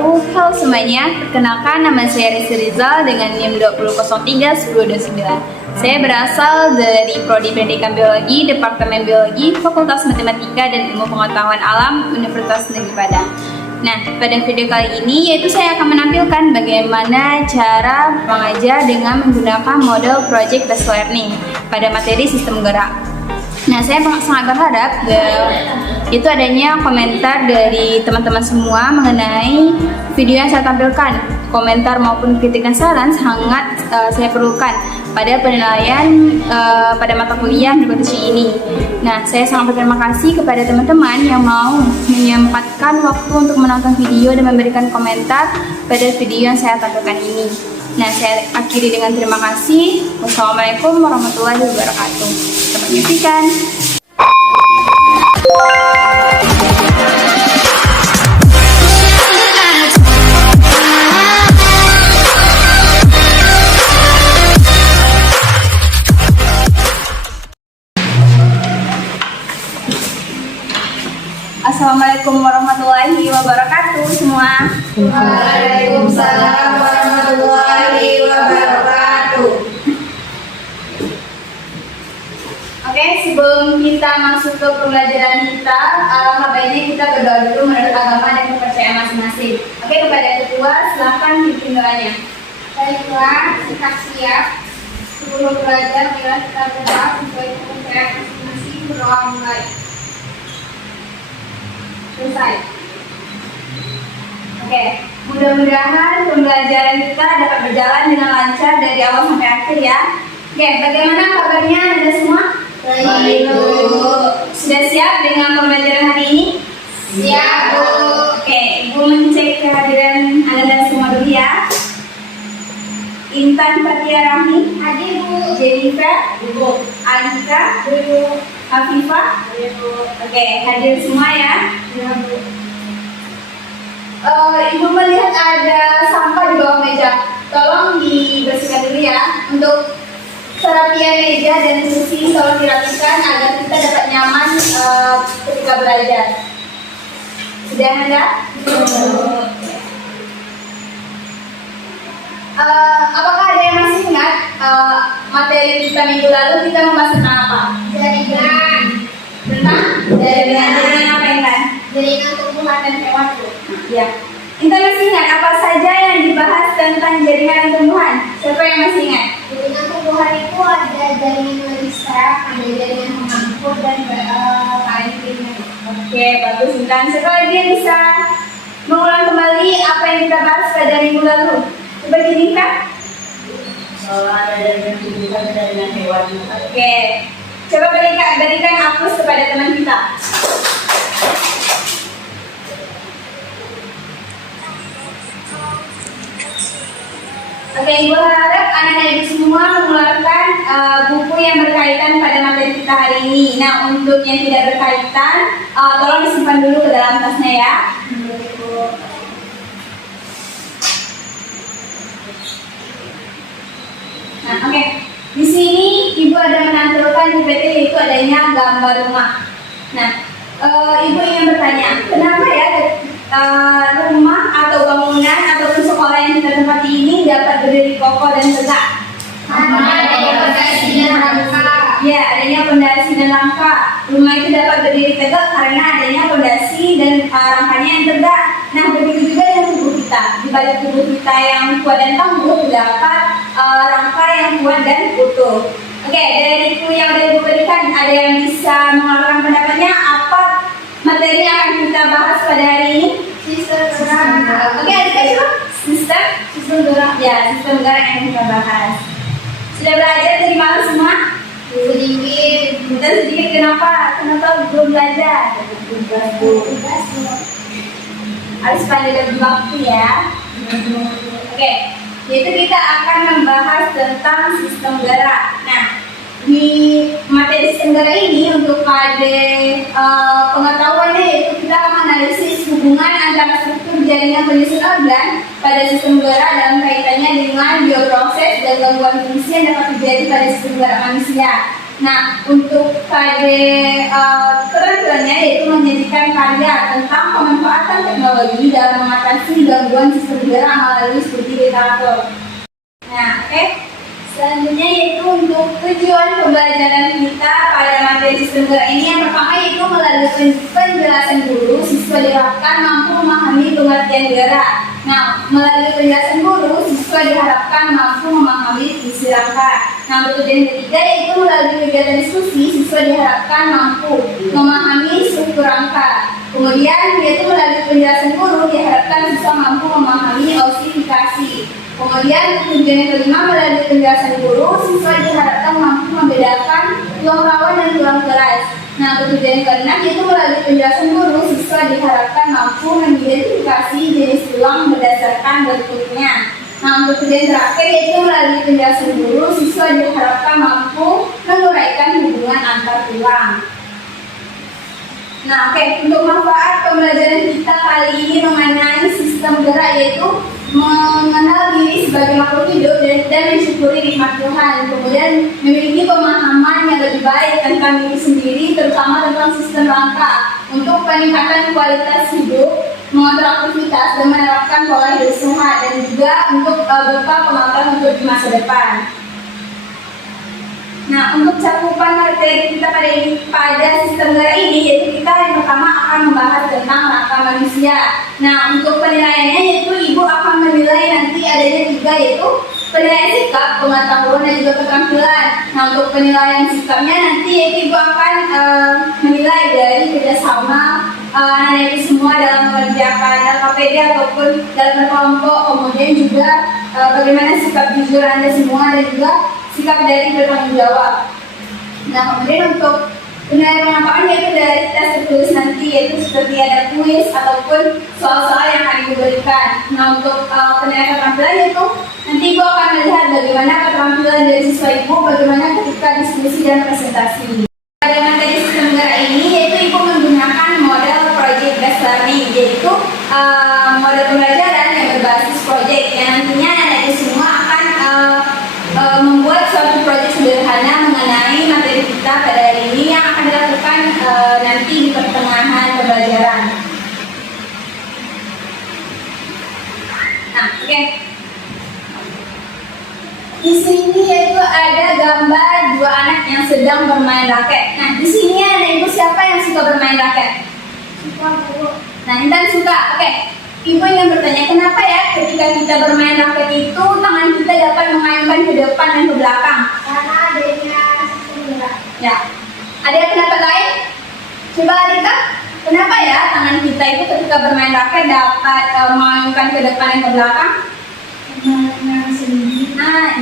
wabarakatuh. Halo semuanya, perkenalkan nama saya Rizky Rizal dengan NIM 20031029. Saya berasal dari Prodi Pendidikan Biologi, Departemen Biologi, Fakultas Matematika dan Ilmu Pengetahuan Alam, Universitas Negeri Padang. Nah, pada video kali ini yaitu saya akan menampilkan bagaimana cara mengajar dengan menggunakan model Project Based Learning pada materi sistem gerak. Nah, saya sangat berharap itu adanya komentar dari teman-teman semua mengenai video yang saya tampilkan. Komentar maupun kritik dan saran sangat saya perlukan pada penilaian pada mata kuliah berbasis ini. Nah, saya sangat berterima kasih kepada teman-teman yang mau menyempatkan waktu untuk menonton video dan memberikan komentar pada video yang saya tampilkan ini. Nah, saya akhiri dengan terima kasih. Wassalamualaikum warahmatullahi wabarakatuh. Selamat menyaksikan. Assalamualaikum warahmatullahi wabarakatuh semua. Waalaikumsalam warahmatullahi wabarakatuh. Oke, sebelum kita masuk ke pembelajaran kita, alangkah baiknya kita berdoa dulu menurut agama dan kepercayaan masing-masing. Oke, kepada ketua, silahkan pimpin doanya. Baiklah, sikap siap. Sebelum belajar, bila kita berdoa sesuai kepercayaan masing-masing, berdoa mulai. Selesai. Oke, mudah-mudahan pembelajaran kita dapat berjalan dengan lancar dari awal sampai akhir ya. Oke, bagaimana kabarnya Anda semua? Baik, Bu. Sudah siap dengan pembelajaran hari ini? Siap, Bu. Oke, Ibu mencek kehadiran Anda semua dulu ya. Intan Fatia Rahmi, Hadir, Bu. Jennifer, Ibu. Alika, Bu. Hafifah. Ibu. Oke, hadir semua ya. Ya, Bu. Ibu melihat ada sampah di bawah meja. Tolong dibersihkan dulu ya. Untuk kerapian meja dan kursi tolong dirapikan agar kita dapat nyaman ketika belajar. Sudah ada? Apakah ada yang masih ingat materi kita minggu lalu kita membahas tentang apa? Jaringan. Tentang jaringan apa yang kan? Jaringan tumbuhan dan hewan, Bu. Ya. Kita masih ingat apa saja yang dibahas tentang jaringan tumbuhan? Siapa yang masih ingat? Jaringan tumbuhan itu ada jaringan melisa, ada jaringan pemangkut dan lainnya. Oke, bagus. Dan siapa lagi yang bisa mengulang kembali apa yang kita bahas pada minggu lalu? Coba Jennifer. Ada jaringan tumbuhan dan jaringan hewan. Oke. Coba berikan aplaus kepada teman kita. Oke, Ibu harap anak-anak Ibu semua mengeluarkan buku yang berkaitan pada materi kita hari ini. Nah, untuk yang tidak berkaitan, tolong disimpan dulu ke dalam tasnya ya. Nah, oke. Di sini Ibu ada menampilkan di PT yaitu adanya gambar rumah. Nah, Ibu ingin bertanya, kenapa ya rumah atau bangunan ataupun sekolah yang kita tempati ini dapat berdiri kokoh dan tegak? Karena adanya fondasi dan rangka. Ya, adanya fondasi dan rangka. Rumah itu dapat berdiri tegak karena adanya fondasi dan rangkanya yang tegak. Nah, begitu juga dengan tubuh kita. Di balik tubuh kita yang kuat dan tangguh terdapat rangka yang kuat dan utuh. Oke, dari buku yang sudah Ibu berikan, ada yang bisa mengeluarkan pendapatnya apa materi yang akan kita bahas pada hari ini? Sistem gerak. Oke, adik-adik coba. Sistem gerak. Ya, sistem gerak yang kita bahas. Sudah belajar dari malam semua? Sedikit. Kita sedikit kenapa? Kenapa belum belajar? Harus pada bagi waktu ya. Oke, yaitu kita akan membahas tentang sistem gerak. Nah, di materi sistem gerak ini untuk pada pengetahuannya yaitu kita akan menganalisis hubungan antara struktur jaringan penyusun organ pada sistem gerak dalam kaitannya dengan bioproses dan gangguan fungsi yang dapat terjadi pada sistem gerak manusia. Nah, untuk keterampilannya yaitu menjadikan karya tentang pemanfaatan teknologi dalam mengatasi gangguan sistem gerak melalui studi literatur. Nah, selanjutnya yaitu untuk tujuan pembelajaran kita pada materi sistem gerak ini, yang pertama yaitu melalui penjelasan guru, siswa diharapkan mampu memahami pengertian gerak. Nah, melalui penjelasan guru, siswa diharapkan mampu memahami fungsi rangka. Nah, untuk tujuan ketiga yaitu melalui kegiatan diskusi, siswa diharapkan mampu memahami struktur rangka. Kemudian yaitu melalui penjelasan guru diharapkan siswa mampu memahami osifikasi. Kemudian tujuan yang kelima, melalui penjelasan guru, siswa diharapkan mampu membedakan tulang rawan dan tulang keras. Nah, untuk tujuan yang keenam yaitu melalui penjelasan guru, siswa diharapkan mampu mengidentifikasi jenis tulang berdasarkan bentuknya. Nah, untuk tujuan terakhir yaitu melalui penjelasan guru, siswa diharapkan mampu menguraikan hubungan antar tulang. Nah, untuk manfaat pembelajaran kita kali ini mengenai sistem gerak yaitu mengenal diri sebagai makhluk hidup dan mensyukuri nikmat Tuhan. Kemudian memiliki pemahaman yang lebih baik tentang diri sendiri, terutama tentang sistem rangka untuk peningkatan kualitas hidup, mengatur aktivitas dan menerapkan pola hidup sehat, dan juga untuk bekal pengetahuan untuk di masa depan. Nah, untuk cakupan materi kita pada sistem gerak ini, yaitu kita yang pertama akan membahas tentang rangka manusia. Nah, untuk penilaiannya yaitu ibu akan menilai nanti adanya 3, yaitu penilaian sikap, pengetahuan, dan juga keterampilan. Nah, untuk penilaian sikapnya nanti yaitu ibu akan menilai dari kerjasama anak itu semua dalam mengerjakan LKPD ataupun dalam berkelompok, kemudian juga bagaimana sikap jujur Anda semua, dan juga sikap dari bertanggung jawab. Nah, kemudian untuk penilaian pengampakan yaitu dari tes tertulis nanti, yaitu seperti ada kuis ataupun soal-soal yang akan diberikan. Nah, untuk penilaian keterampilan yaitu nanti ibu akan melihat bagaimana keterampilan dari siswa ibu, bagaimana ketika diskusi dan presentasi. Pada materi sistem gerak ini yaitu ibu menggunakan model project based learning, yaitu model pembelajaran yang berbasis project yang nantinya anak itu semua akan membuat suatu proyek sederhana mengenai materi kita pada hari ini yang akan dilakukan nanti di pertengahan pembelajaran. Nah, di sini yaitu ada gambar 2 anak yang sedang bermain raket. Nah, di sini ada ibu siapa yang suka bermain raket? Suka, Bu. Nah, Intan suka. Ibu ingin bertanya, kenapa ya ketika kita bermain raket itu tangan kita dapat mengayunkan ke depan dan ke belakang? Karena adanya sistem gerak. Ya. Ada pendapat lain? Coba Rita, kenapa ya tangan kita itu ketika bermain raket dapat mengayunkan ke depan dan ke belakang? Karena sendi.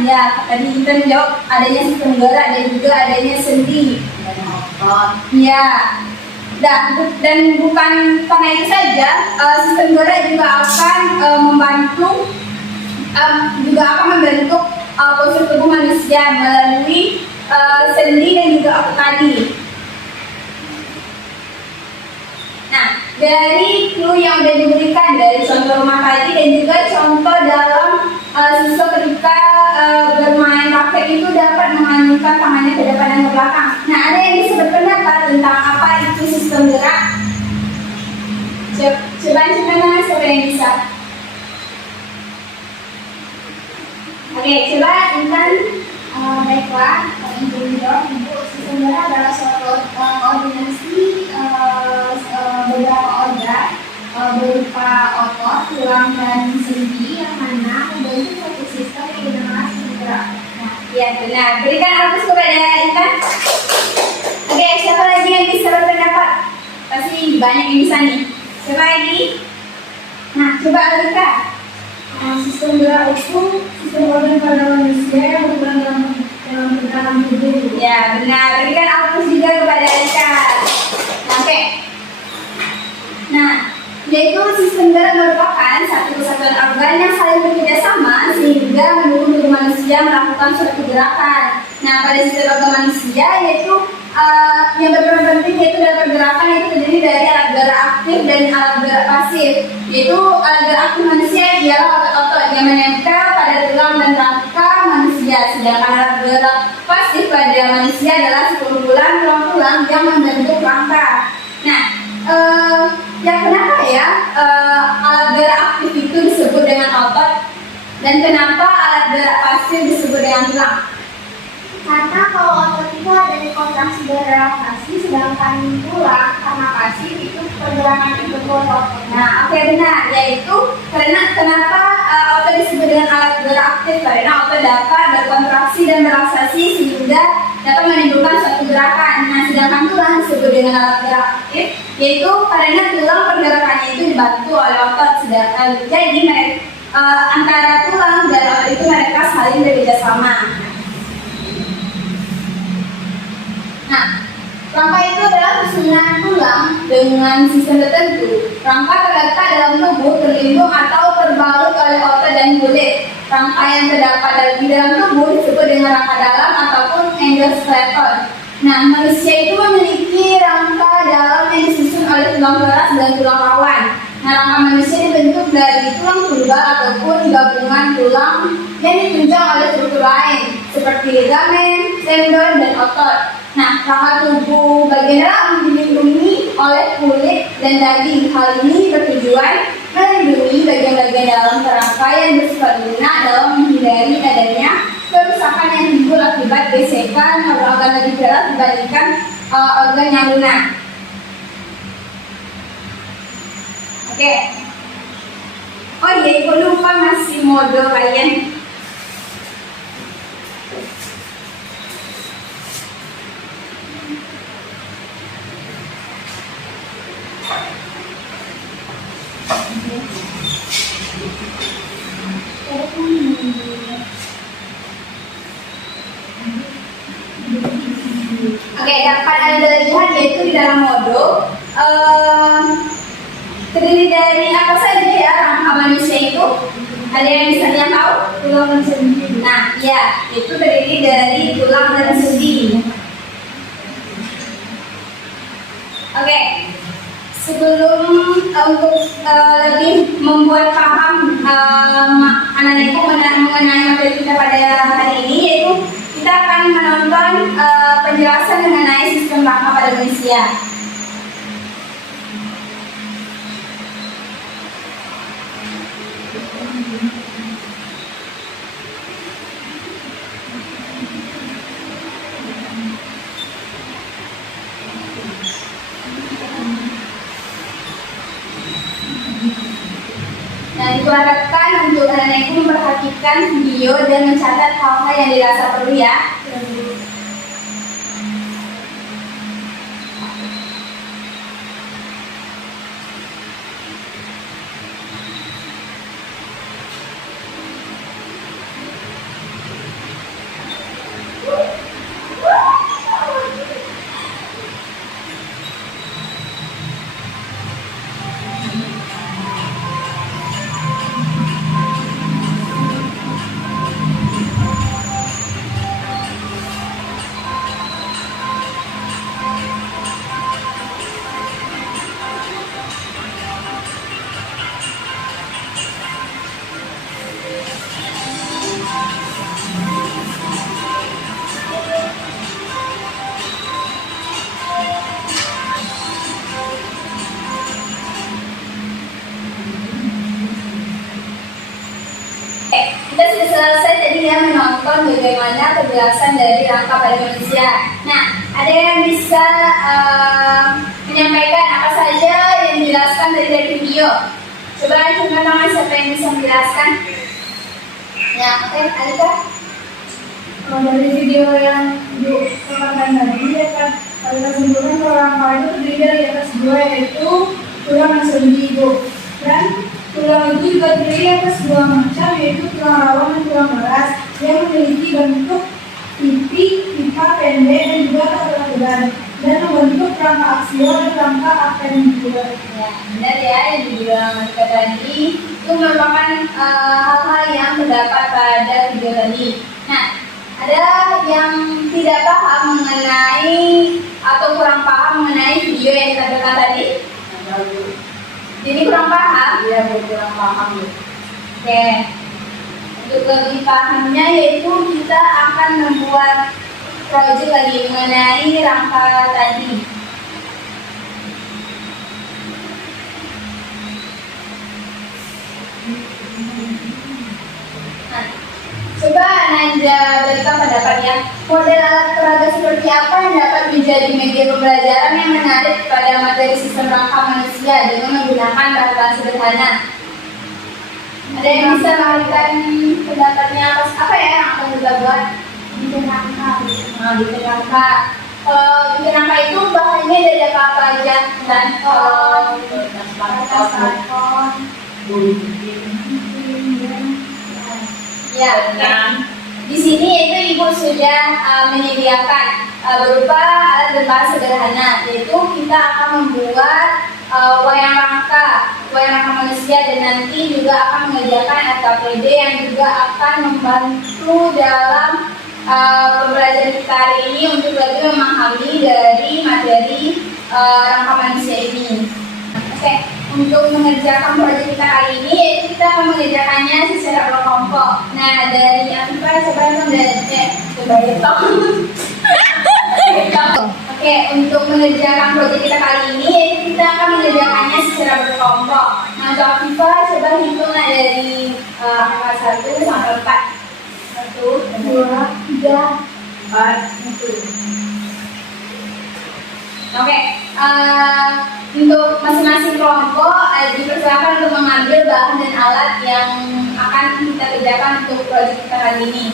Iya. Tadi kita menjawab adanya sistem gerak dan juga adanya sendi. Iya. Dan bukan karena itu saja, sistem gerak juga akan membentuk postur tubuh manusia melalui sendi dan juga otot tadi. Nah, dari clue yang sudah diberikan dari contoh rumah tadi dan juga contoh dalam siswa ketika bermain raket itu dapat mengayunkan tangannya ke depan dan ke belakang. Nah, ada yang bisa berpendapat tentang apa itu sistem gerak? Coba tangan siapa yang bisa? Coba Intan. Baiklah, untuk menjawab Ibu, sistem gerak adalah suatu koordinasi beberapa organ berupa otot, tulang, dan sendi yang mana membentuk suatu sistem yang dinamakan sistem gerak. Nah, iya benar. Berikan aplaus kepada Intan. Siapa lagi yang bisa berpendapat? Pasti banyak yang bisa nih. Siapa lagi? Nah, coba Alika. Sistem gerak itu sistem organ pada manusia yang berperan dalam tubuh. Ya benar. Berikan aplaus juga kepada Alika. Nah, yaitu sistem gerak merupakan satu kesatuan organ yang saling bekerja sama sehingga mendukung tubuh manusia melakukan suatu gerakan. Nah, pada sistem organ manusia yaitu yang berperan penting yaitu dalam pergerakan itu terdiri dari alat gerak aktif dan alat gerak pasif. Yaitu alat gerak aktif manusia ialah otot-otot yang menempel pada tulang dan rangka manusia, sedangkan alat gerak pasif pada manusia adalah 10 tulang yang membentuk rangka. Nah, yang kenapa ya alat gerak aktif itu disebut dengan otot dan kenapa alat gerak pasif disebut dengan tulang? Karena kalau otot itu ada di kontraksi dan relaksasi, sedangkan tulang karena pasif itu pergerakan itu otot. Nah, oke benar, yaitu karena kenapa otot disebut dengan alat gerak aktif, karena otot dapat berkontraksi dan relaksasi sehingga dapat menimbulkan suatu gerakan. Nah, sedangkan tulang disebut dengan alat gerak aktif, yaitu karena tulang pergerakannya itu dibantu oleh otot. Jadi antara tulang dan otot itu mereka saling bekerja sama. Nah, rangka itu adalah susunan tulang dengan sistem tertentu. Rangka terletak dalam tubuh, terlindung atau terbalut oleh otot dan kulit. Rangka yang terdapat di dalam tubuh disebut dengan rangka dalam ataupun endoskeleton. Nah, manusia itu memiliki rangka dalam yang disusun oleh tulang keras dan tulang rawan. Nah, rangka manusia dibentuk dari tulang tunggal ataupun gabungan tulang yang ditunjang oleh struktur lain seperti ligamen, tendon, dan otot. Nah, rangka tubuh bagian dalam dilindungi oleh kulit dan daging. Hal ini bertujuan melindungi bagian-bagian dalam kerangka yang bersifat lunak dalam menghindari adanya kerusakan yang timbul akibat gesekan organ lebih berat dibandingkan organ yang lunak. Oke. Oh iya, aku lupa masih mode kalian. Oke, dapat Anda lihat yaitu di dalam modul terdiri dari apa saja ya rangka manusia itu? Ada yang bisa yang tahu? Tulang dan sendi. Nah, ya, itu terdiri dari tulang dan sendi. Oke, sebelum untuk lebih membuat paham anak-anakku mengenai materi kita pada hari ini, yaitu kita akan menonton penjelasan mengenai sistem rangka pada manusia. Nah, diharapkan untuk anak-anakku memperhatikan video dan mencatat hal-hal yang dirasa perlu ya. Kita sudah selesai tadi ya menonton bagaimana penjelasan dari rangka pada manusia. Nah, ada yang bisa menyampaikan apa saja yang dijelaskan dari video? Coba angkat tangan siapa yang bisa menjelaskan? Ya, oke, Alika. Kalau dari video yang disampaikan tadi, dapat kita simpulkan bahwa rangka itu terdiri dari atas dua, yaitu tulang dan sendi ibu. Dan tulang itu juga terdiri atas dua macam, yaitu tulang rawan dan tulang keras yang memiliki bentuk titik, pipa pendek dan juga keteguran, dan membentuk rangka aksial dan rangka appendicular. Ya, benar ya yang dibilang Alika tadi itu merupakan hal-hal yang terdapat pada video tadi. Nah, ada yang tidak paham mengenai atau kurang paham mengenai video yang kita tonton tadi? Jadi kurang paham? Iya, kurang paham. Oke. Untuk lebih pahamnya yaitu kita akan membuat project lagi mengenai rangka tadi. Nah, coba Nanda berikan pendapat ya. Model alat peraga seperti apa yang dapat menjadi media pembelajaran yang menarik pada materi sistem rangka manusia dengan menggunakan bahan sederhana? Ada yang bisa memberikan pendapatnya atas apa ya yang akan kita buat? Bikin rangka. Nah, bikin rangka. Bikin rangka itu bahannya dari apa aja? Dan Karton. ya, di sini itu ibu sudah menyediakan berupa alat berbahan sederhana, yaitu kita akan membuat wayang rangka manusia, dan nanti juga akan mengerjakan SKPD yang juga akan membantu dalam pembelajaran kita hari ini untuk lebih memahami dari materi rangka manusia ini. Oke, untuk mengerjakan proyek kita kali ini, yaitu kita akan mengerjakannya secara berkelompok. Nah, dari Afifah coba coba Oke, untuk mengerjakan proyek kita kali ini, yaitu kita akan mengerjakannya secara berkelompok. Nah, untuk Afifah coba hitung dari angka 1 sampai 4. 1, 2, 3, 4, 1. Oke, untuk masing-masing kelompok dipersilakan untuk mengambil bahan dan alat yang akan kita kerjakan untuk proyek kita kali ini.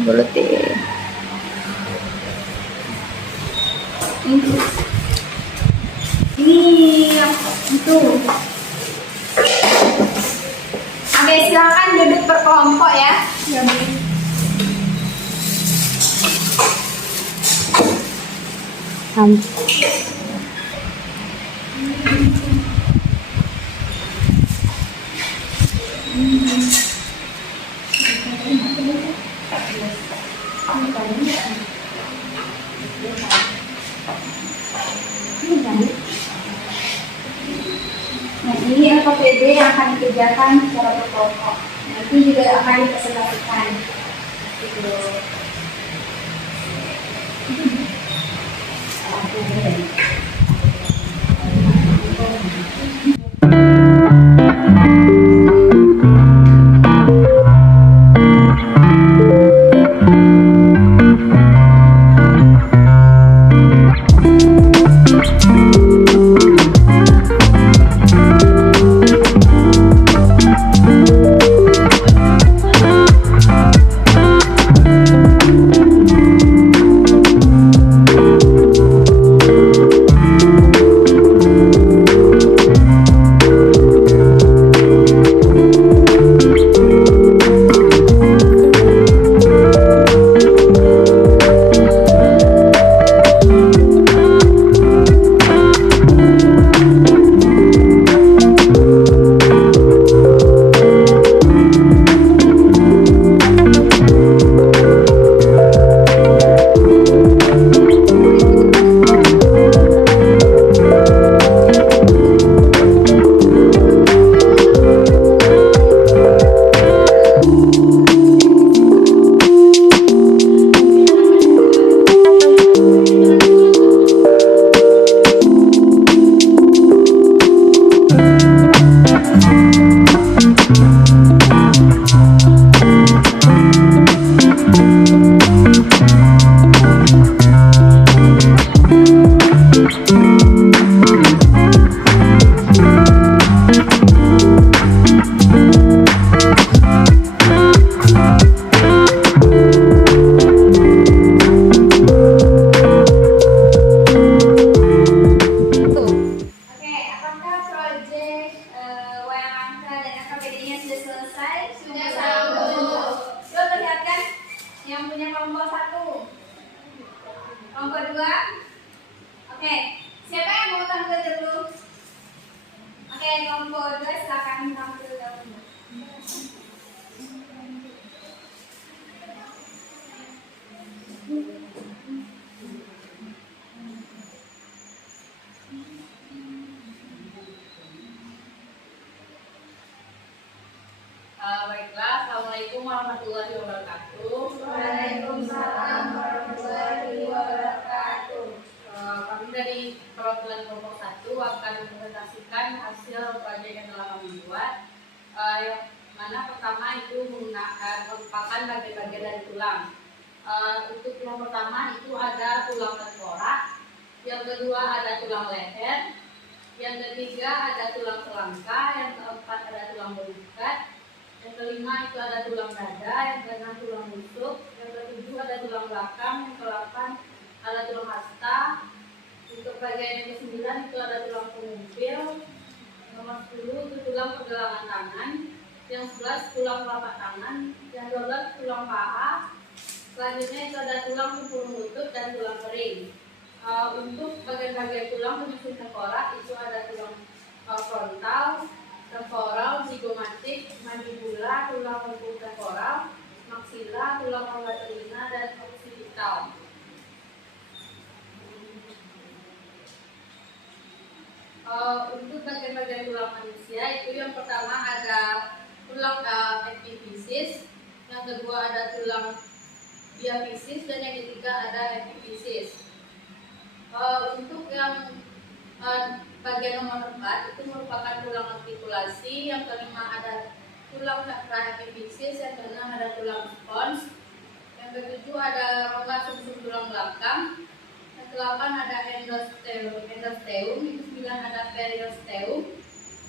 Bulat ya. Ini yang itu. Oke, silakan duduk berkelompok ya. Nah, ini LKPD yang akan dikerjakan secara berkelompok. Nanti juga akan dipresentasikan. Gitu. perwakilan kelompok 1 akan mempresentasikan hasil proyek yang telah kami buat. Yang mana pertama itu merupakan bagian-bagian dari tulang. Untuk yang pertama itu ada tulang tengkorak, yang kedua ada tulang leher, yang ketiga ada tulang selangka, yang keempat ada tulang belukat, yang kelima itu ada tulang dada, yang keenam tulang rusuk, yang ketujuh ada tulang belakang, yang kedelapan ada tulang hasta. Untuk bagian yang ke-9 itu ada tulang pengumpil, nomor 10 itu tulang pergelangan tangan, yang 11 tulang telapak tangan, yang 12 tulang paha. Selanjutnya itu ada tulang tempurung lutut dan tulang kering. Untuk bagian-bagian tulang penyusun tengkorak itu ada tulang frontal, temporal, zigomatik, mandibula, tulang lengkung temporal, maksila, tulang rongga telinga, dan occipital. Untuk bagian-bagian tulang manusia itu yang pertama ada tulang epiphysis, yang kedua ada tulang diaphysis, dan yang ketiga ada epiphysis. Untuk yang bagian nomor 4 itu merupakan tulang artikulasi, yang kelima ada tulang epiphysis, yang keenam ada tulang spons, yang ketujuh ada rongga sumsum tulang belakang, yang ke-8 ada endosteum, yang ke-9 ada periosteum,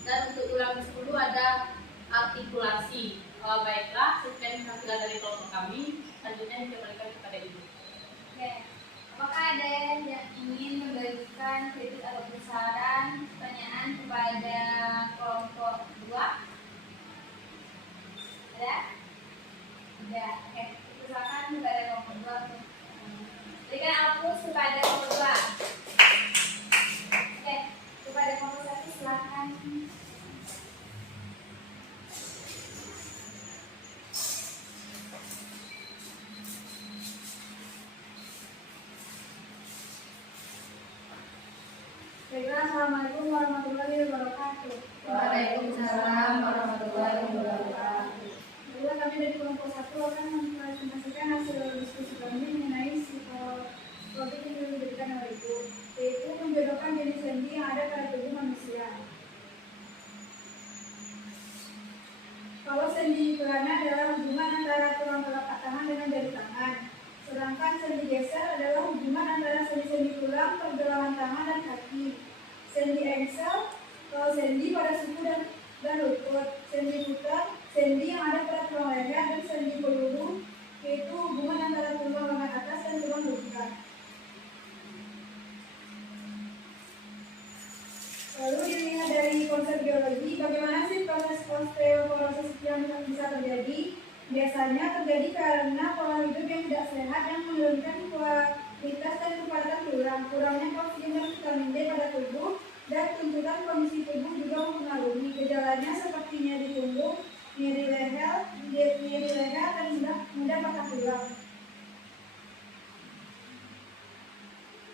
dan untuk tulang ke-10 ada artikulasi. Baiklah, sekian penampilan dari kelompok kami. Selanjutnya dikembalikan kepada Ibu. Oke. Apakah ada yang ingin memberikan kritik atau saran, pertanyaan kepada kelompok 2? Ada? Ada. Oke. Silakan kepada kelompok 2. Berikan aplaus kepada kelompok 2. Oke. Kepada kelompok 1 silakan. Baiklah, Assalamualaikum warahmatullahi wabarakatuh. Waalaikumsalam warahmatullahi wabarakatuh. Baiklah, kami dari kelompok 1 akan mempresentasikan hasil diskusi kami mengenai topik yang diberikan oleh Ibu, yaitu menjodohkan jenis sendi yang ada pada tubuh manusia. Kalau sendi pelana adalah hubungan antara tulang telapak tangan dengan jari tangan, sedangkan sendi geser adalah hubungan antara sendi-sendi tulang, pergelangan tangan, dan kaki. Sendi engsel, sendi pada siku dan lutut. Sendi putar, sendi yang ada pada tulang leher, dan sendi peluru, yaitu hubungan antara tulang lengan atas dan tulang belakang. Lalu dilihat dari konsep biologi, bagaimana sih proses osteoporosis yang bisa terjadi? Biasanya terjadi karena pola hidup yang tidak sehat yang menurunkan kualitas dan kepadatan tulang, kurangnya kalsium dan vitamin D pada tubuh, dan tuntutan kondisi tubuh juga mempengaruhi. Gejalanya seperti nyeri punggung, nyeri leher, dan mudah patah tulang.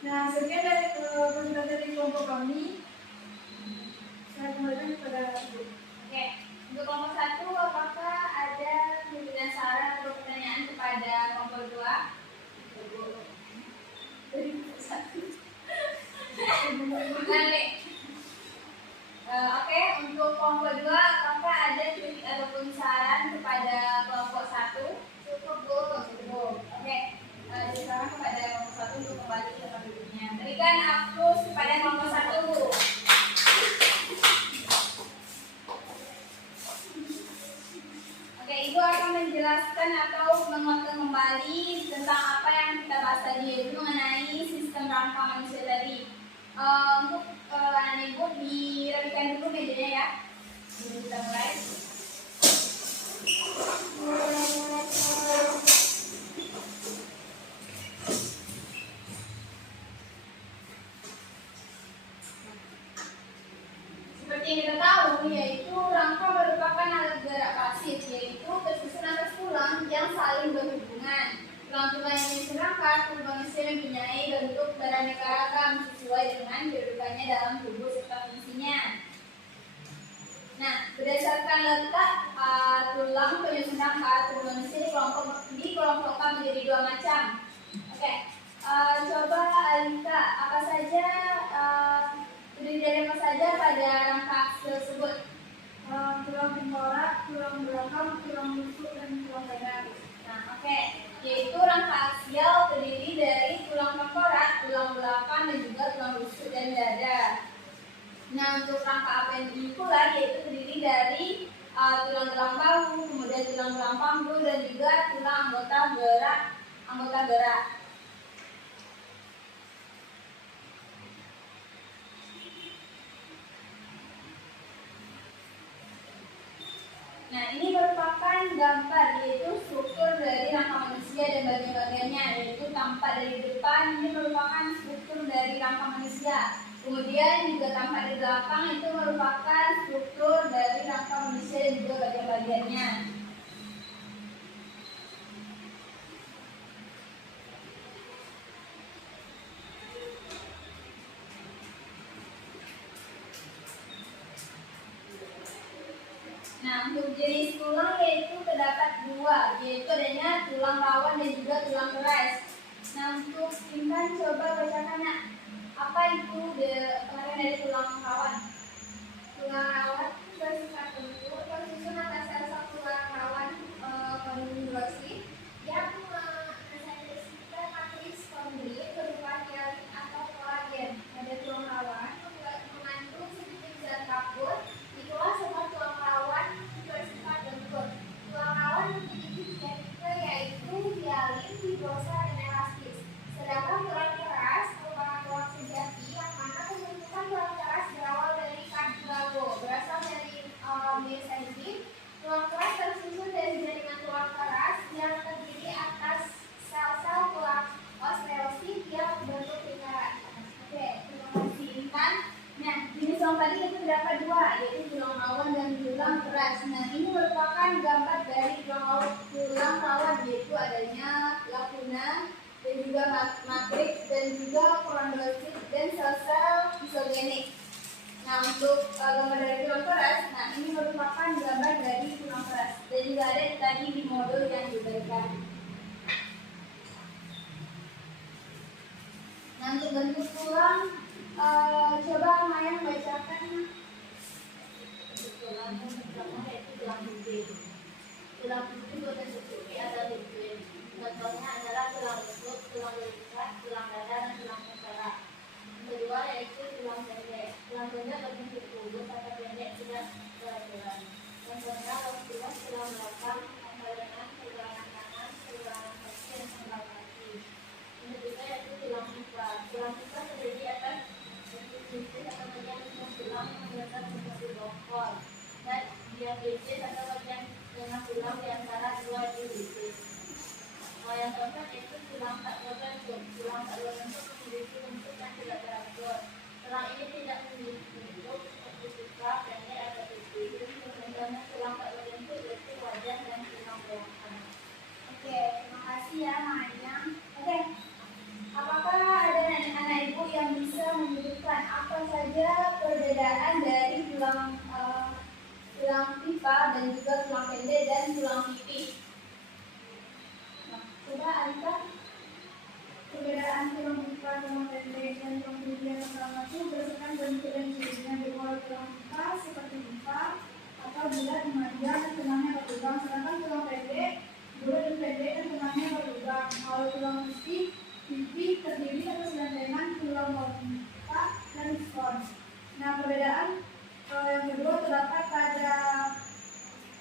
Nah, sekian dari presentasi dari kelompok kami. Saya kembalikan kepada Ibu. Oke. Untuk kelompok 1, apakah ada pemberian saran atau pertanyaan kepada kelompok 2? Dari kelompok 1. Oke, untuk kelompok 2, apakah ada kritik ataupun saran kepada kelompok 1? Cukup, Bu. Cukup. Oke. Silakan kepada kelompok 1 untuk kembali ke tempat duduknya. Berikan aplaus kepada kelompok 1. Oke, Ibu akan menjelaskan atau menguatkan kembali tentang apa yang kita bahas tadi, yaitu mengenai sistem rangka manusia tadi. Untuk anak Ibu dirapikan dulu mejanya ya. Sebelum kita mulai. Seperti yang kita tahu, yaitu rangka merupakan alat gerak pasif, yaitu tersusun atas tulang yang saling berhubungan. Tulang-tulang yang menyusun rangka, tubuh manusia mempunyai bentuk beraneka ragam sesuai dengan kedudukannya dalam tubuh serta fungsinya. Nah, berdasarkan letak tulang penyusun rangka, tubuh manusia dikelompokkan menjadi 2 macam. Oke. Coba Alika, apa saja Nah, untuk rangka apendikular yaitu terdiri dari tulang-tulang bahu, kemudian tulang-tulang panggul dan juga tulang anggota gerak. Nah, ini merupakan gambar yaitu struktur dari rangka manusia dan bagian-bagiannya, yaitu tampak dari depan ini merupakan struktur dari rangka manusia. Kemudian juga tampak di belakang itu merupakan struktur dari rangka manusia dan juga bagian-bagiannya. Nah, untuk jenis tulang yaitu terdapat dua, yaitu adanya tulang rawan dan juga tulang keras. Nah, untuk Intan coba bacakan apa itu pengertian dari tulang rawan. Tulang rawan bersifat lentur tersusun atas sel-sel tulang rawan kondrosit yang mensentrisikan matriks kondrit berupa hialin atau kolagen. Pada tulang rawan mengandung sedikit zat karbon. Itulah sebab tulang rawan bersifat lentur. Tulang rawan memiliki tiga tipe yaitu hialin, fibrosa, dan elastis. Sedangkan tulang keras merupakan tulang sejati yang mana pembentukan tulang keras berawal dari kartilago, berasal dari miosensin. Tulang keras tersusun dari jaringan tulang keras yang terdiri atas sel-sel tulang osteosit yang membentuk lingkaran. Oke, terima kasih Intan. Nah, jenis tulang tadi itu terdapat dua, yaitu tulang rawan dan tulang keras. Nah, ini merupakan gambar dari tulang rawan, yaitu adanya lacuna dan juga matriks dan juga kondrosit dan sel-sel isogenik. Nah, untuk gambar dari tulang keras, nah ini merupakan gambar dari tulang keras dan juga ada tadi di modul yang diberikan. Nah, untuk bentuk tulang, coba Maya membacakan. Tulang yang pertama yaitu tulang putih. Tulang putih berbentuk putih atau liquid. Contohnya adalah tulang rusuk, tulang belikat, tulang dada, dan tulang kepala. Yang kedua yaitu tulang pendek. Tulang pendek berbentuk kubus atau pendek tidak berat. Contohnya luas tulang belakang, pangkalan, pergelangan kanan, pergelangan kaki, dan pangkal kaki. Yang ketiga yaitu tulang pipa. Tulang pipa terdiri atas bentuk sisir atau bagian ujung tulang yang terletak seperti bongkol dan diabetes atau bagian tengah tulang di antara dua diabetes. Yang keempat yaitu tulang tak berbentuk. Tulang tak berbentuk memiliki bentuk yang tidak teratur. Tulang ini tidak memiliki bentuk seperti pipa, pendek atau tipis. Contohnya tulang tak berbentuk yaitu wajah dan tulang belakang. Oke, terima kasih ya Maya. Oke, apakah ada anak-anak ibu yang bisa menyebutkan apa saja perbedaan dari tulang pipa dan juga tulang pendek dan tulang pipi? Nah, coba Alika, perbedaan tulang pipa, tulang pendek, dan tulang pipi yang pertama itu berdasarkan bentuk dan cirinya. Dimulai tulang pipa seperti pipa atau bulat memanjang dan tulangnya berlubang, sedangkan tulang pendek bulat dan pendek dan tulangnya berlubang. Kalau tulang pipi terdiri atas gandengan tulang pipa dan spons. Nah, perbedaan yang kedua terdapat pada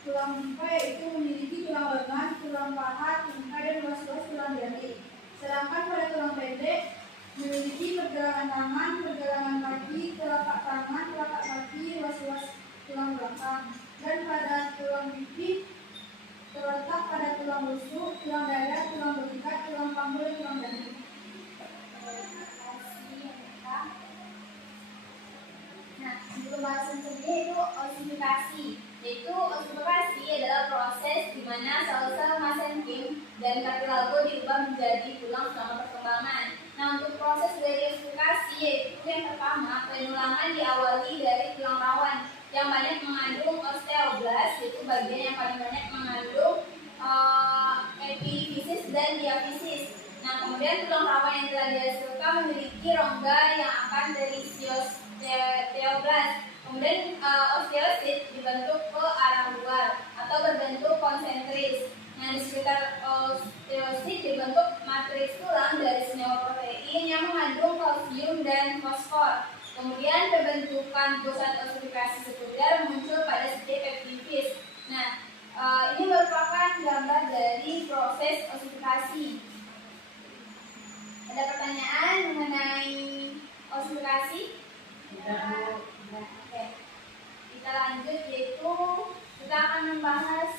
tulang pipa yaitu memiliki tulang lengan, tulang paha, tingkah, dan luas-luas tulang jari. Sedangkan pada tulang pendek memiliki pergelangan tangan, pergelangan kaki, telapak tangan, telapak kaki, luas-luas tulang belakang. Dan pada tulang pipi terletak pada tulang rusuk, tulang dada, tulang belikat, tulang panggul, dan tulang dada. Nah, untuk pembahasan sendiri itu osifikasi. Yaitu osifikasi adalah proses di mana sel-sel mesenkim dan kartilago diubah menjadi tulang selama perkembangan. Nah, untuk proses dari osifikasi yaitu yang pertama, penulangan diawali dari tulang rawan yang banyak mengandung osteoblast, yaitu bagian yang paling banyak mengandung epifisis dan diafisis. Nah, kemudian tulang rawan yang telah dihasilkan memiliki rongga yang akan dari osteoblast. Kemudian osteosit dibentuk ke arah luar atau berbentuk konsentris. Nah, di sekitar osteosit dibentuk matriks tulang dari senyawa protein yang mengandung kalsium dan fosfor. Kemudian pembentukan pembentukan pusat osifikasi sekunder muncul pada setiap epifis. Nah, ini merupakan gambar dari proses osifikasi. Ada pertanyaan mengenai osifikasi? Oke. Kita lanjut, yaitu kita akan membahas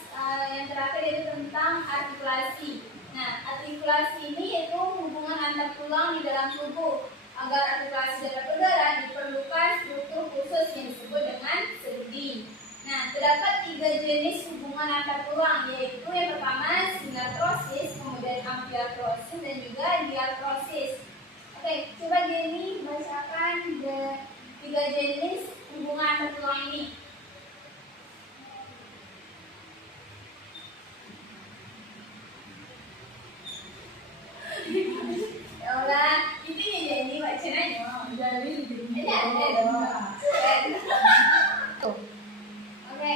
yang terakhir yaitu tentang artikulasi. Nah, artikulasi ini yaitu hubungan antar tulang di dalam tubuh. Agar artikulasi dapat bergerak diperlukan struktur khusus yang disebut dengan sendi. Nah, terdapat 3 jenis hubungan antar tulang, yaitu yang pertama sinertrosis, kemudian amfiartrosis, dan juga diartrosis. Oke, coba Jenny bacakan 3 jenis hubungan antar tulang ini. Ya Allah, itu ya Jenny bacanya Oke,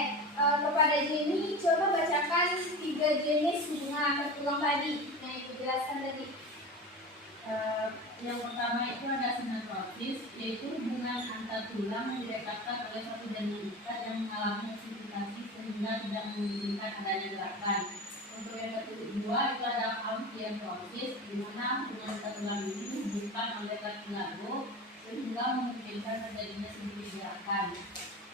kepada Jenny coba bacakan 3 jenis hubungan antar tulang tadi yang Ibu jelaskan tadi. Yang pertama itu ada sinertrosis, yaitu hubungan antar tulang yang direkatkan oleh satu jaringan ikat yang mengalami osifikasi sehingga tidak memungkinkan adanya gerakan. Untuk yang kedua itu ada amfiartrosis, di mana hubungan antar tulang ini dihubungkan oleh kartilago sehingga memungkinkan terjadinya sedikit gerakan.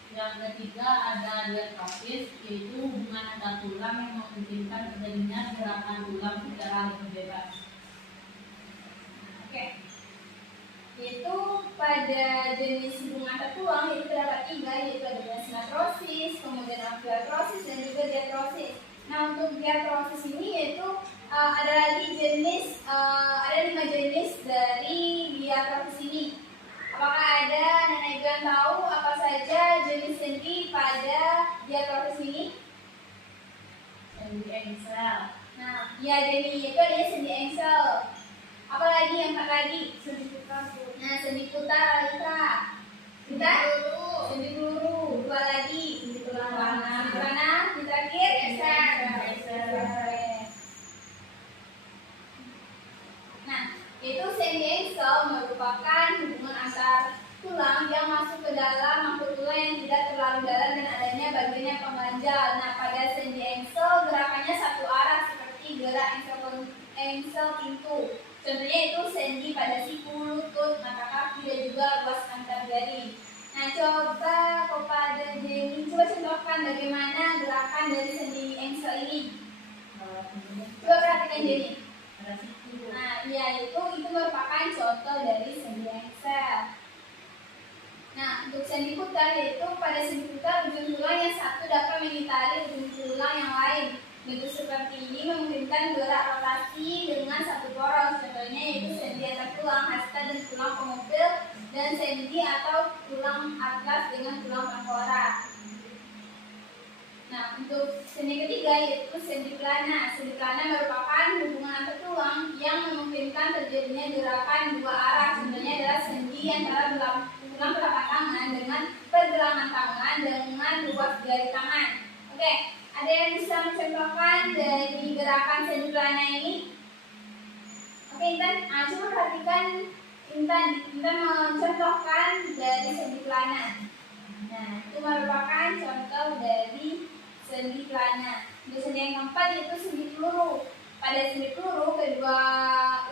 Yang ketiga ada diartrosis, yaitu hubungan antar tulang yang memungkinkan terjadinya gerakan tulang secara bebas. Oke, yaitu pada jenis hubungan antar tulang itu terdapat 3, yaitu ada sinertrosis, kemudian amfiartrosis, dan juga diartrosis. Nah, untuk diartrosis ini yaitu ada lagi jenis, ada 5 jenis dari diartrosis ini. Apakah ada Nenek Ibu yang tahu apa saja jenis sendi pada diartrosis ini? Sendi engsel. Nah, ya Jenny, itu ada sendi engsel. Apa lagi yang lagi? Sendi putar. Nah, sendi putar, Alika. Kita? Sendi peluru. 2 lagi. Sendi pelana. Yang terakhir? Nah, itu sendi engsel merupakan hubungan antar tulang yang masuk ke dalam mangkuk tulang yang tidak terlalu dalam dan adanya bagian yang pengganjal. Nah, pada sendi engsel gerakannya satu arah seperti gerak engsel pintu. Contohnya itu sendi pada siku, lutut, mata kaki, dan juga ruas antar jari. Nah, coba kepada Jenny, coba contohkan bagaimana gerakan dari sendi engsel ini. Coba perhatikan Jenny. Nah, ya itu merupakan contoh dari sendi engsel. Nah, untuk sendi putar yaitu pada sendi putar ujung tulang yang satu dapat mengitari ujung tulang yang lain. Bentuk seperti ini memungkinkan gerak rotasi dengan satu poros. Contohnya yaitu sendi antar tulang hasta dan tulang pengupil, dan sendi atau tulang atlas dengan tulang tengkorak. Nah, untuk sendi ketiga yaitu sendi pelana. Sendi pelana merupakan hubungan antar tulang yang memungkinkan terjadinya gerakan 2 arah. Contohnya adalah sendi antara tulang telapak tangan dengan pergelangan tangan dengan ruas jari tangan. Oke, ada yang bisa mencontohkan dari gerakan sendi pelana ini? Oke, Intan, coba perhatikan Intan mencontohkan dari sendi pelana. Nah, itu merupakan contoh dari sendi pelana. Untuk sendi yang keempat yaitu sendi peluru. Pada sendi peluru, kedua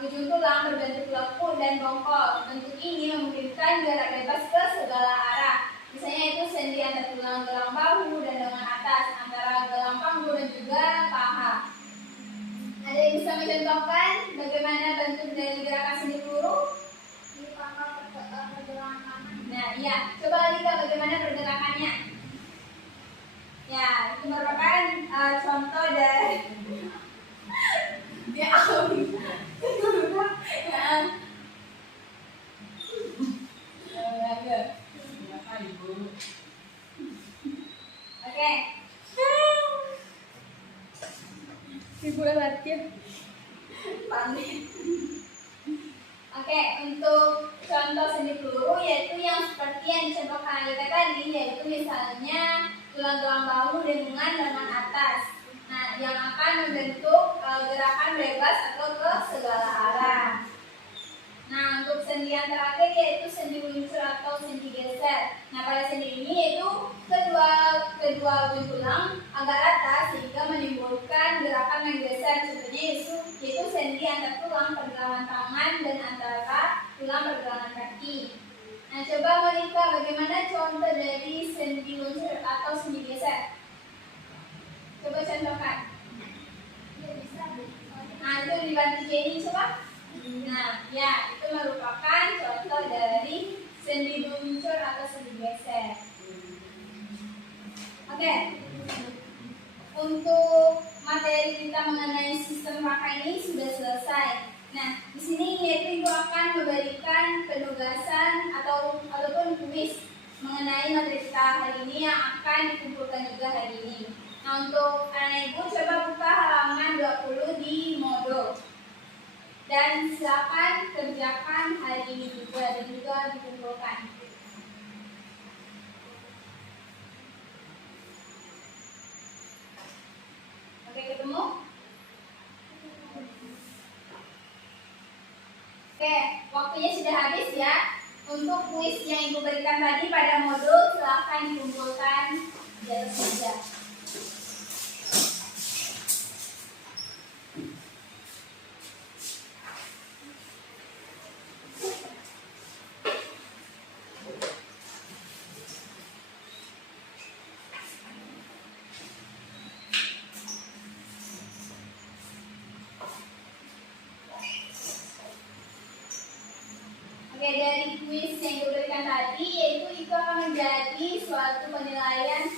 ujung tulang berbentuk lekuk dan bongkol. Bentuk ini memungkinkan gerak bebas ke segala arah. Misalnya itu sendi antar tulang gelang bahu dan lengan atas, antara gelang panggung dan juga paha. Ada yang bisa mencontohkan bagaimana bentuk dari gerakan sendi peluru? Di pangkal pergelangan tangan. Nah, iya. Coba lagi Kak, bagaimana pergerakannya? Ya, itu merupakan contoh dari ya, Oke. Ibu latihan. Panik. Oke, untuk contoh sendi peluru yaitu yang seperti yang dicontohkan Alika tadi, yaitu misalnya tulang gelang bahu dengan lengan atas. Nah, yang akan membentuk gerakan bebas atau ke segala arah. Nah, untuk sendi yang terakhir yaitu sendi meluncur atau sendi geser. Nah, pada sendi ini yaitu kedua ujung tulang agak rata sehingga menimbulkan gerakan menggeser, contohnya yaitu sendi antar tulang pergelangan tangan dan antara tulang pergelangan kaki. Nah, coba Monica, bagaimana contoh dari sendi luncur atau sendi geser? Coba contohkan. Nah, itu dibantu Jenny, coba. Nah, ya, itu merupakan contoh dari sendi luncur atau sendi geser. Oke. Untuk materi kita mengenai sistem rangka ini sudah selesai. Nah, di sini yaitu Ibu akan memberikan penugasan ataupun kuis mengenai materi kita hari ini yang akan dikumpulkan juga hari ini. Nah, untuk anak Ibu coba buka halaman 20 di Moodle. Dan silakan kerjakan hari ini juga dan juga dikumpulkan. Oke, ketemu? Oke, waktunya sudah habis ya. Untuk kuis yang Ibu berikan tadi pada modul silakan dikumpulkan di atas meja. Oke, dari kuis yang diberikan tadi yaitu itu akan menjadi suatu penilaian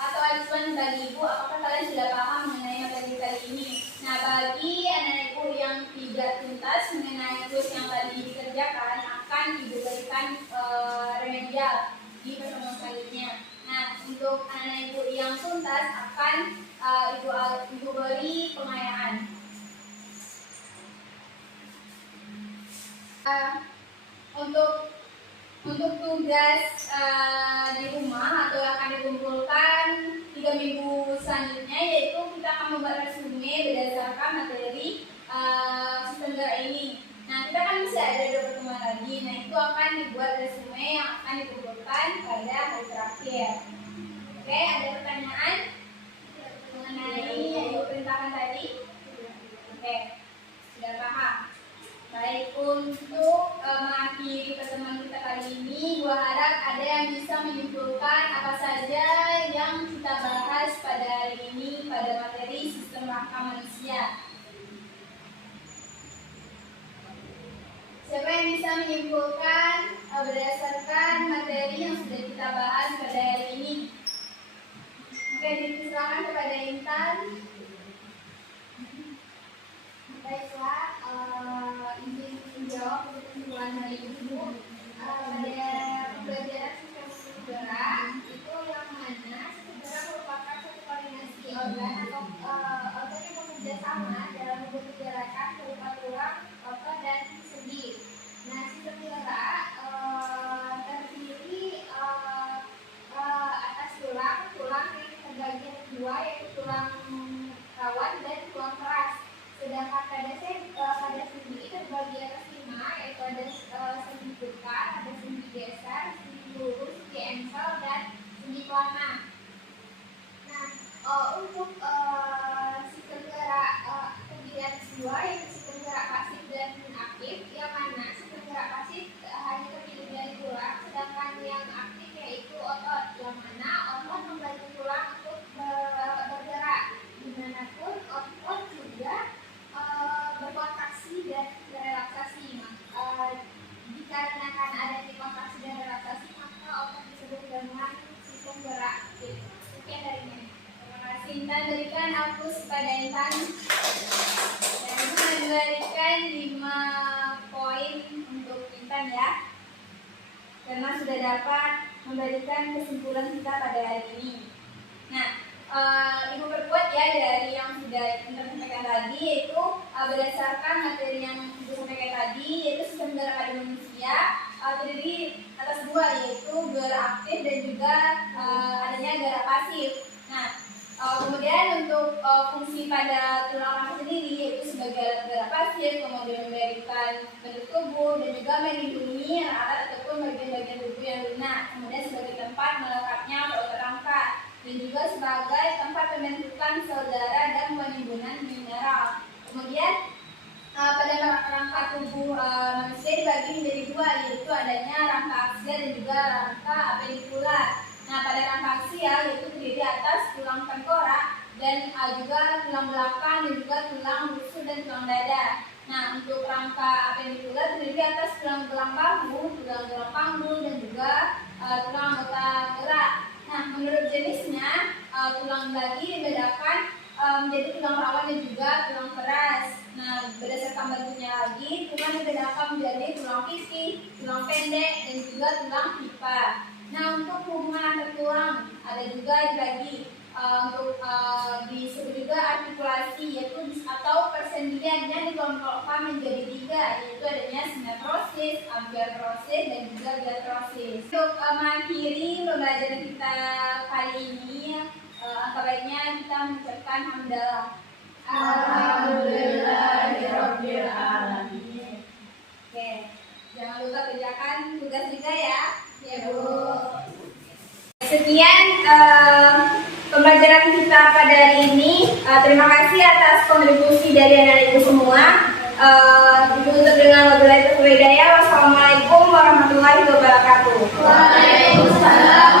atau acuan bagi Ibu apakah kalian sudah paham mengenai materi kali ini. Nah, bagi anak Ibu yang tidak tuntas mengenai kuis yang tadi dikerjakan akan Ibu berikan remedial di pertemuan selanjutnya. Nah, untuk anak Ibu yang tuntas akan Ibu beri pengayaan. Untuk tugas di rumah atau yang akan dikumpulkan 3 minggu selanjutnya yaitu kita akan membuat resume berdasarkan materi sistem gerak ini. Nah, kita kan bisa ada 2 pertemuan lagi. Nah, itu akan dibuat resume yang akan dikumpulkan pada hari terakhir. Oke, ada pertanyaan mengenai yang Ibu perintahkan tadi? Oke, sudah paham. Baik, untuk mengakhiri pertemuan kita kali ini, gua harap ada yang bisa menyimpulkan apa saja yang kita bahas pada hari ini pada materi sistem rangka manusia. Siapa yang bisa menyimpulkan berdasarkan materi yang sudah kita bahas pada hari ini? Oke, dipersilakan kepada Intan. Baiklah, izin menjawab untuk kesimpulan dari Ibu. Pada pembelajaran sistem gerak itu yang mana sistem gerak merupakan satu koordinasi organ atau organ yang bekerja sama dalam membentuk gerakan berupa tulang, otot, dan sendi. Nah, sistem gerak terdiri atas tulang yang terbagi dua yaitu tulang rawan dan tulang keras. Sedangkan pada sendi terbagi atas 5 yaitu ada sendi putar, ada sendi geser, sendi lurus, sendi engsel, dan sendi pelana. Nah, untuk sistem gerak terdiri atas 2 yaitu sistem gerak pasif dan aktif, yang mana sistem gerak pasif hanya terdiri dari tulang, sedangkan yang aktif yaitu otot, yang mana otot membantu tulang untuk bergerak dimanapun. Otot juga berkontraksi dan relaksasi. Dikarenakan adanya kontraksi dan relaksasi, maka otot disebut dengan sistem gerak. Sekian dari saya. Terima kasih Intan, berikan hapus pada Intan. Dan Ibu memberikan 5 poin untuk Intan ya, karena sudah dapat memberikan kesimpulan kita pada hari ini. Nah, Ibu perkuat ya dari yang sudah Intan sampaikan tadi, yaitu berdasarkan materi yang Ibu sampaikan tadi, yaitu sistem gerak pada manusia terdiri atas 2 yaitu gerak aktif dan juga adanya gerak pasif. Nah, kemudian untuk fungsi pada tulang rangka sendiri yaitu sebagai gerak pasif, kemudian memberikan bentuk tubuh dan juga melindungi alat ataupun bagian-bagian tubuh yang lunak. kemudian sebagai tempat melekatnya protein rangka, dan juga sebagai tempat pembentukan sel darah dan penimbunan mineral. Kemudian pada rangka tubuh manusia dibagi menjadi dua, yaitu adanya rangka aksial dan juga rangka apendikular. Nah, pada rangka aksial yaitu terdiri atas tulang tengkorak dan juga tulang belakang dan juga tulang rusuk dan tulang dada. Nah, untuk rangka apendikular terdiri atas tulang gelang bahu, tulang gelang panggul dan juga tulang anggota gerak. Nah, menurut jenisnya tulang belagi dibedakan menjadi tulang rawan dan juga tulang keras. Nah, berdasarkan bentuknya lagi, tulang dibedakan menjadi tulang pipih, tulang pendek, dan juga tulang pipa. Nah, untuk hubungan antar tulang ada juga dibagi untuk disebut juga artikulasi, yaitu atau persendian yang dikelompokkan menjadi tiga, yaitu adanya simetrosis, abiatrosis, dan juga diatrosis. Untuk mengakhiri pembelajaran kita kali ini, angka baiknya kita mengucapkan hamdalah. Alhamdulillahirabbil alamin. Oke, jangan lupa kerjakan tugas juga ya. Ya, Bu. Sekian pembelajaran kita pada hari ini. Terima kasih atas kontribusi dari anak ibu semua. Untuk dengan wabillahi taufiq wal hidayah. Wassalamualaikum warahmatullahi wabarakatuh. Waalaikumsalam